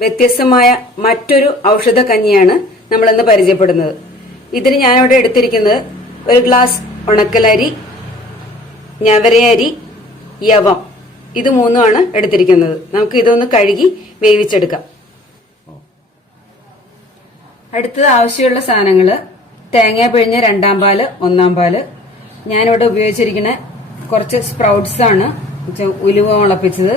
വ്യത്യസ്തമായ മറ്റൊരു ഔഷധ കഞ്ഞിയാണ് നമ്മളിന്ന് പരിചയപ്പെടുന്നത്. ഇതിന് ഞാനിവിടെ എടുത്തിരിക്കുന്നത് ഒരു ഗ്ലാസ് ഉണക്കലരി, ഞവരയരി, യവം, ഇത് മൂന്നുമാണ് എടുത്തിരിക്കുന്നത്. നമുക്ക് ഇതൊന്ന് കഴുകി വേവിച്ചെടുക്കാം. അടുത്തത് ആവശ്യമുള്ള സാധനങ്ങള്: തേങ്ങ പിഴിഞ്ഞ 2-ാം പാല്, 1-ാം പാല്. ഞാനിവിടെ ഉപയോഗിച്ചിരിക്കുന്ന കുറച്ച് സ്പ്രൗട്ട്സ് ആണ്. ഉലുവ മുളപ്പിച്ചത്,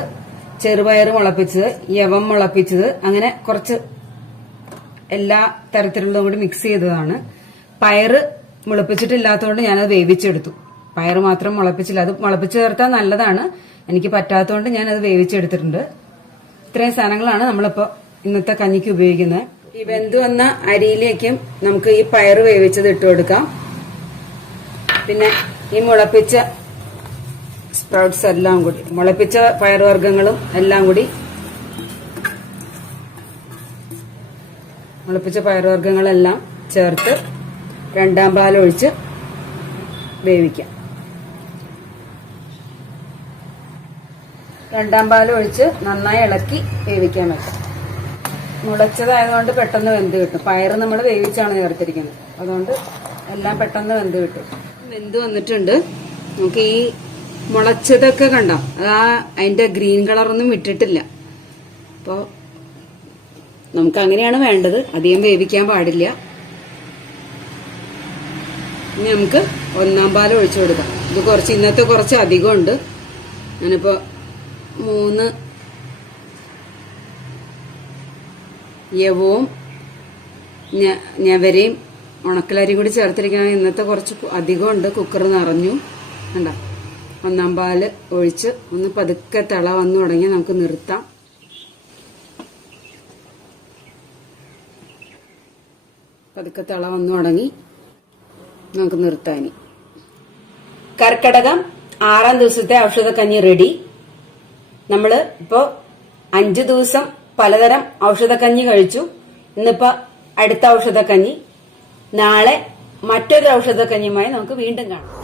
ചെറുപയർ മുളപ്പിച്ചത്, യവം മുളപ്പിച്ചത്, അങ്ങനെ കുറച്ച് എല്ലാ തരത്തിലുള്ളതും കൂടി മിക്സ് ചെയ്തതാണ്. പയറ് മുളപ്പിച്ചിട്ടില്ലാത്തതുകൊണ്ട് ഞാനത് വേവിച്ചെടുത്തു. പയറ് മാത്രം മുളപ്പിച്ചില്ല, അത് മുളപ്പിച്ച് ചേർത്താൽ നല്ലതാണ്. എനിക്ക് പറ്റാത്തതുകൊണ്ട് ഞാനത് വേവിച്ചെടുത്തിട്ടുണ്ട്. ഇത്രയും സാധനങ്ങളാണ് നമ്മളിപ്പോ ഇന്നത്തെ കഞ്ഞിക്ക് ഉപയോഗിക്കുന്നത്. ഈ വെന്ത് വന്ന അരിയിലേക്കും നമുക്ക് ഈ പയറ് വേവിച്ചത് ഇട്ട് കൊടുക്കാം. പിന്നെ ഈ മുളപ്പിച്ച സ്പ്രൗട്ട്സ് എല്ലാം കൂടി, മുളപ്പിച്ച പയറുവർഗ്ഗങ്ങളും എല്ലാം കൂടി, മുളപ്പിച്ച പയറുവർഗ്ഗങ്ങളെല്ലാം ചേർത്ത് 2-ാം പാൽ ഒഴിച്ച് വേവിക്കാം. 2-ാം പാൽ ഒഴിച്ച് നന്നായി ഇളക്കി വേവിക്കാൻ വെക്കാം. മുളച്ചതായതുകൊണ്ട് പെട്ടെന്ന് വെന്ത് കിട്ടും. പയറ് നമ്മൾ വേവിച്ചാണ് ചേർത്തിരിക്കുന്നത്, അതുകൊണ്ട് എല്ലാം പെട്ടെന്ന് വെന്ത് കിട്ടും. വെന്ത് വന്നിട്ടുണ്ട്. നമുക്ക് ഈ മുളച്ചതൊക്കെ കണ്ടോ, അതിന്റെ ഗ്രീൻ കളറൊന്നും വിട്ടിട്ടില്ല. അപ്പോ നമുക്ക് അങ്ങനെയാണ് വേണ്ടത്, അധികം വേവിക്കാൻ പാടില്ല. ഇനി നമുക്ക് 1-ാം പാൽ ഒഴിച്ചു കൊടുക്കാം. ഇത് കുറച്ച് ഇന്നത്തെ കുറച്ച് അധികം ഉണ്ട്. ഞാനിപ്പോ 3 യവവും ഞവരയും ഉണക്കലരിയും കൂടി ചേർത്തിരിക്കുകയാണെങ്കിൽ ഇന്നത്തെ കുറച്ച് അധികം ഉണ്ട്. കുക്കർ നിറഞ്ഞു. കണ്ടോ, 1-ാം പാല് ഒഴിച്ച് ഒന്ന് പതുക്കെ തിള വന്നു തുടങ്ങി നമുക്ക് നിർത്താം. പതുക്കെ തിള വന്നു തുടങ്ങി നമുക്ക് നിർത്താം. കർക്കിടകം 6-ാം ദിവസത്തെ ഔഷധക്കഞ്ഞി റെഡി. നമ്മള് ഇപ്പോ 5 ദിവസം പലതരം ഔഷധക്കഞ്ഞി കഴിച്ചു. ഇന്നിപ്പോ അടുത്ത ഔഷധക്കഞ്ഞി, നാളെ മറ്റൊരു ഔഷധക്കഞ്ഞിയുമായി നമുക്ക് വീണ്ടും കാണാം.